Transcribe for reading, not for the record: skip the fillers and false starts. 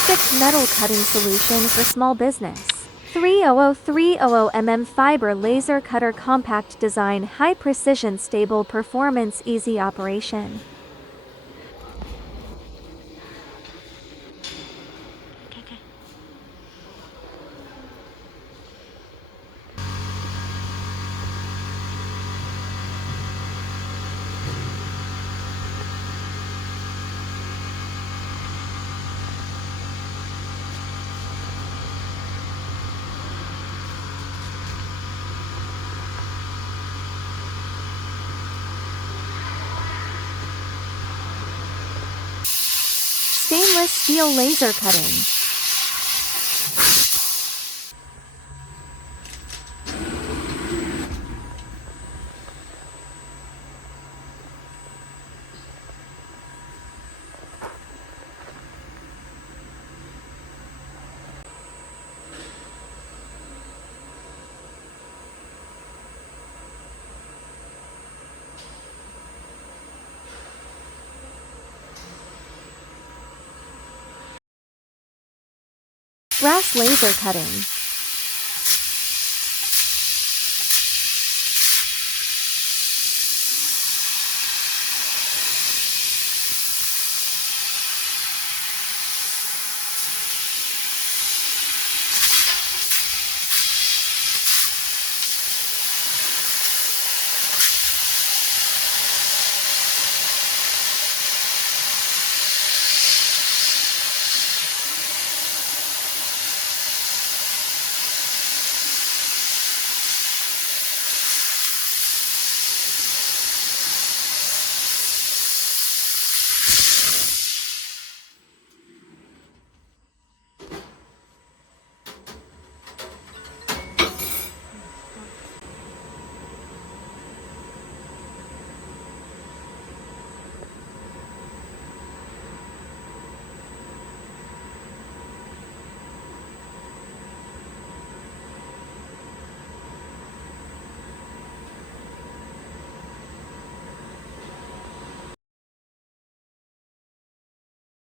perfect metal cutting solution for small business. 300 fiber laser cutter, compact design, high precision, stable performance, easy operation. Stainless steel laser cutting. Brass laser cutting.